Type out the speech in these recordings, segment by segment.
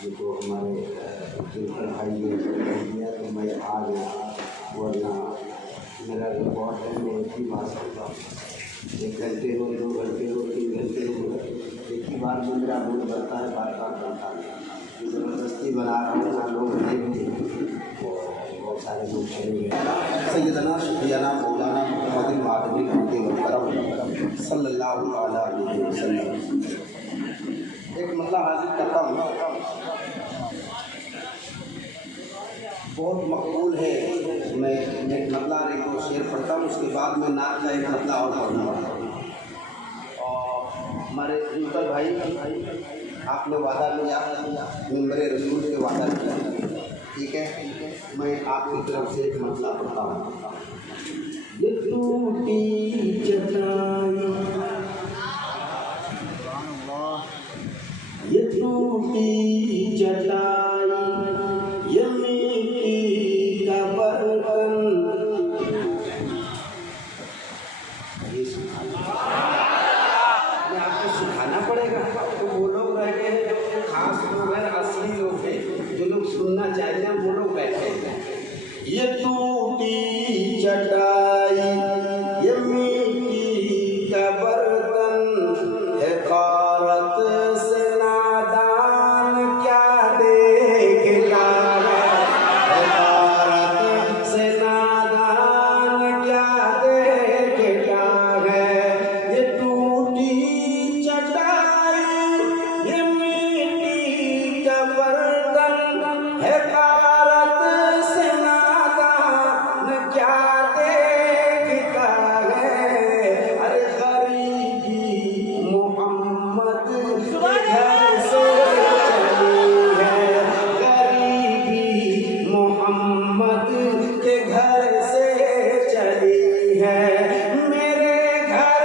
ये तो हमारे चिंतन भाई ने दिया तो मैं आ गया, वरना मेरा रिकॉर्ड है मैं एक ही बार करता हूँ। 1 घंटे हो, 2 घंटे हो, 3 घंटे हो, एक ही बार में मेरा मूड बनता है, बार बार बनता है। ज़बरदस्ती बना रहा हूँ, लोग नहीं भी बहुत सारे लोग चले गए। सैयदना शफीना मौलाना मुहम्मद मादनी करम सल्लल्लाहु अलैहि वसल्लम। एक मतलब हाजिर करता हूँ, बहुत मकबूल है। मैं एक मतलब एक दो शेर पढ़ता हूँ, उसके बाद मैं नात का एक मतलब और पढ़ना पड़ता हूँ। और हमारे इंटर भाई आपने वादा किया, मिंबरे रसूल से वादा किया, ठीक है। मैं आपकी तरफ से एक मतलब पढ़ता हूँ। ये टूटी चटाई, ये टूटी चटाई, ये मिट्टी का बर्तन, ये आपको सुखाना पड़ेगा। तो वो लोग रह गए हैं जो खास लोग हैं, असली लोग हैं, जो लोग सुनना चाहते हैं, वो लोग बैठे हैं। ये टूटी चटाई, ये मिट्टी का बर्तन है, कारत से नादान क्या देखता है, कारत से नादान क्या देखता है। ये टूटी चटाई, ये मिट्टी का बर्तन है, कारत से नादान क्या देखता है। अरे गरीबी मोहम्मद के घर से चली है, गरीबी मोहम्मद के घर से चली है। मेरे घर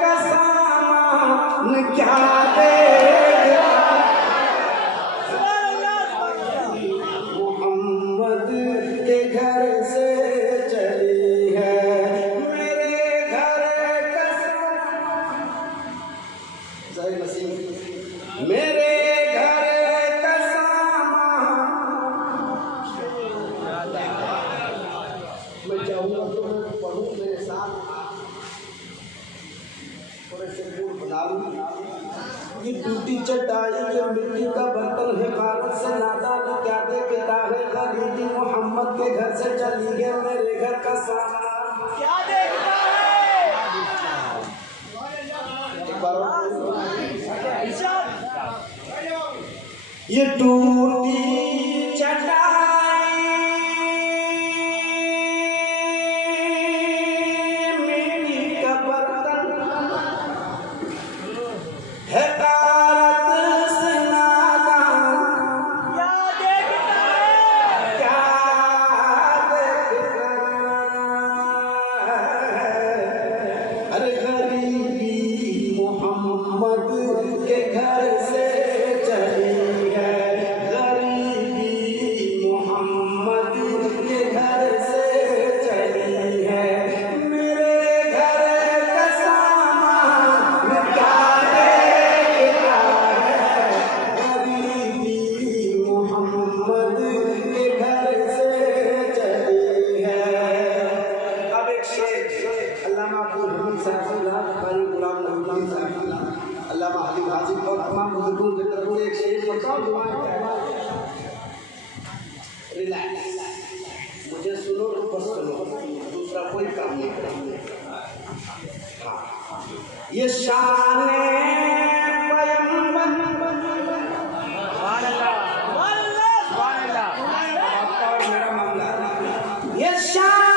का सामान क्या देगा, मोहम्मद के घर से चली है। मेरे घर का सामान, सही नसीब, मेरे घर का सामान। मैं चाहूँगा तो मैं पढ़ूँ मेरे साथ, थोड़े से मूड बना लूँ। ये टूटी चटाई, ये मिट्टी का बर्तन है, कारत से नादान क्या देखता है। गरीबी मोहम्मद के घर से चली है, मेरे घर का सामान क्या देखता है। एक बार और ये टूटी चटाई, मिट्टी का बर्तन है, कारत से नादान क्या देखता है, क्या देखता है। अरे गरीबी मोहम्मद के घर से चली है, गरीबी मोहम्मद के घर से चली है। मेरे घर का सामान क्या देखता है, गरीबी मोहम्मद के घर से चली है। अब एक शेर अल्लामा अब्दुल हमीद साहब, कारी गुलाम नबी साहब, अल्लामा हलीम हाजी और तमाम बुजुर्गों के तरफ से एक शेर पढ़ता हूँ। दुआएं करना, रिलैक्स, मुझे सुनो तो बस सुनो, दूसरा कोई काम नहीं करेंगे। हाँ, ये शान आपका और मेरा मामला, ये शान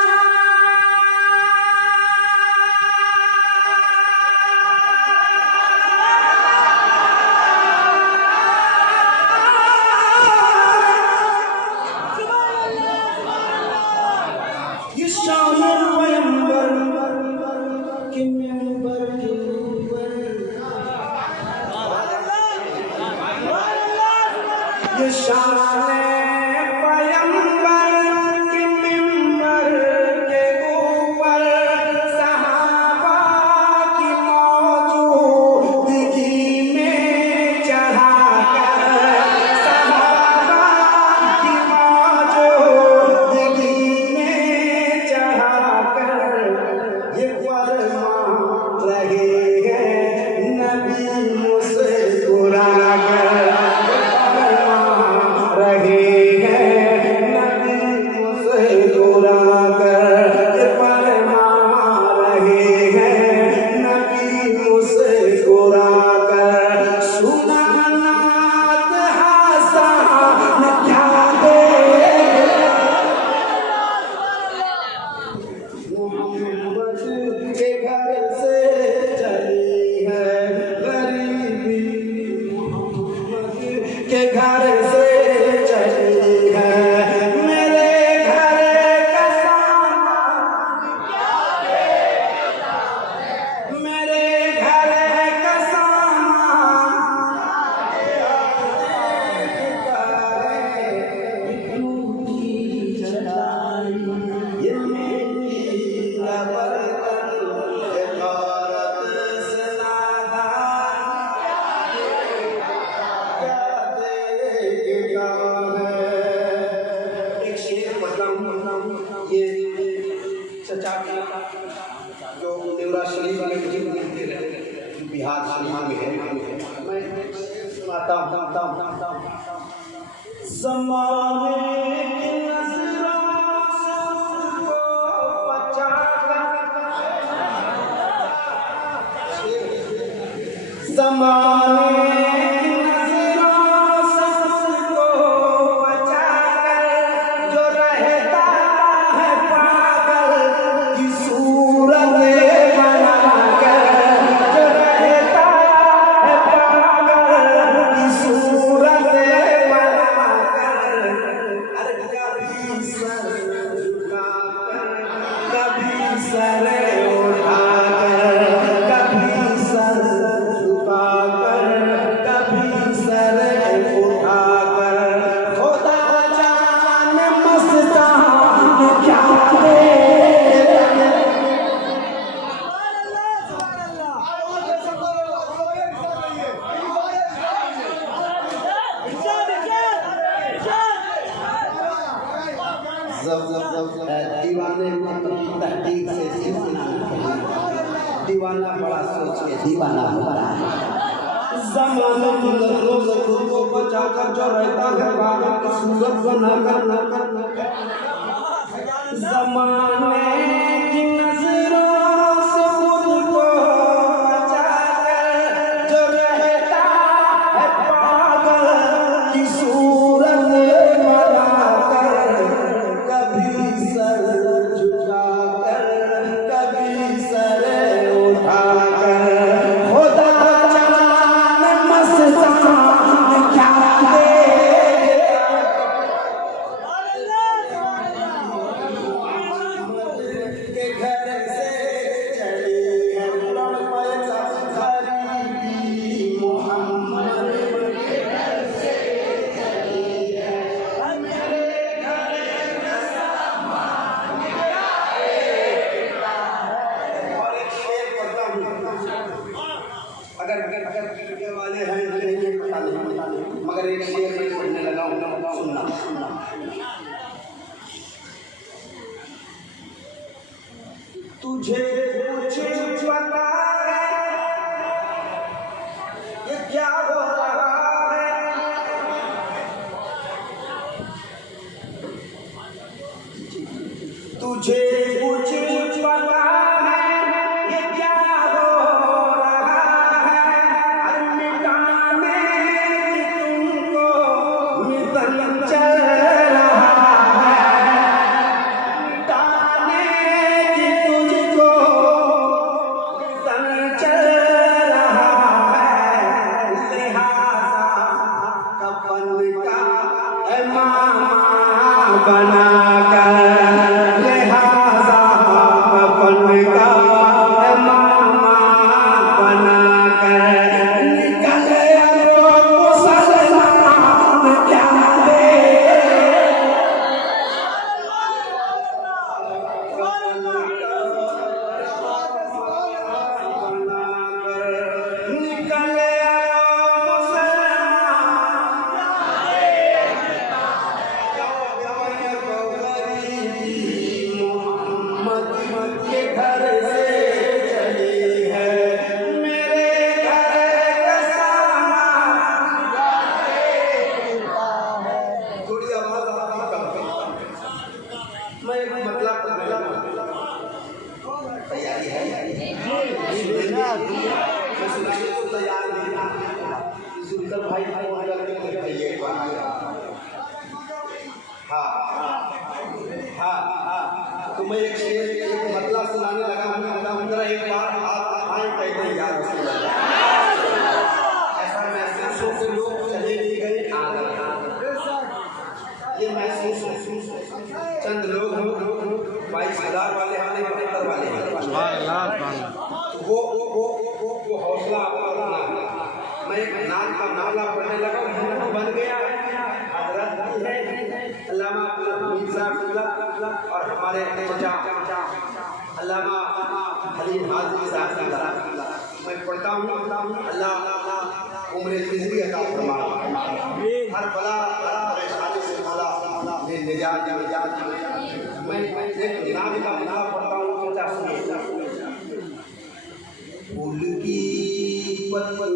पैगंबर के मिंबर के ऊपर ये शान पैगंबर के मिंबर के ऊपर सहाबा की मौजूदगी में चढ़ाकर, सहाबा की मौजूदगी में चढ़ाकर ये फरमा रहे हैं नबी मुस्कुराकर, रहे हैं नबी मुस्कुराकर, फरमा रहे हैं नबी मुस्कुराकर। सुना नात हसन क्या दे मोहम्मद के घर से चली है गरीबी, मोहम्मद के घर से चली है मेरे घर का सामान, मेरे घर का सामान ये मेरी एक शेर ये चचा जो देवरा शरीफ में बिहार शरीफ में है, मैं सुनाता हूँ। ज़माने की नज़रों से उसको बचाकर, ज़माने की नज़रों से उसको बचाकर जो रहता है पागल की सूरत बनाकर, जो रहता है पागल की सूरत बनाकर, अरे कभी सर झुकाकर, कभी सर उठाकर, कभी सर झुकाकर, कभी सर उठाकर, खुदा जाने मस्तान क्या दे दीवाने तहकीक से दीवाना बड़ा सोच के दीवाना होता है। ज़माने की नज़रों से खुद को बचाकर जो रहता है पागल की सूरत बनाकर, ज़माने की नज़रों से खुद को बचाकर जो रहता है पागल की सूरत बनाकर, कभी सर झुकाकर, कभी सर उठाकर, खुदा जाने मस्तान क्या दे के घर से चली है गरीबी, मोहम्मद के घर से चली है मेरे घर का सामान क्या देगा। और एक शेर पढ़ता हूँ, अगर के वाले हैं नहीं पता नहीं, मगर एक शेर में पढ़ने लगा हूँ, सुनना। तुझे कुछ पता है ये क्या हो रहा है, तुझे कुछ पता है ये क्या हो रहा है, अरे मिटाने की तुमको मिशन चल रहा है, मिटाने की तुझको मिशन चल रहा है, लिहाजा कफन का मामा बनाकर, लिहाजा कफन का मामा बनाकर निकले मुसलमान क्या मैं एक शेर एक मतलब सुनाने लगा हूँ, जरा एक बार आप आए कहते हैं यार ऐसा महसूस हो कि लोग चले नहीं गए आ गए, ये महसूस चंद लोग 22,000 वाले हमारे 75 वाले वो हौसला मैं एक नाम का नाला पढ़ने लगा बन गया हजरत अल्लामा और हमारे चाचा अल्लामा हलीम हाज़ी साहब मैं पढ़ता हूँ अल्लाह उम्र ज़िंदगी अता फरमाए, हर बला परेशानी से भला निजात मैं एक नाम का नाम पढ़ता हूँ चाचा सुनिए। फूल की पत्ती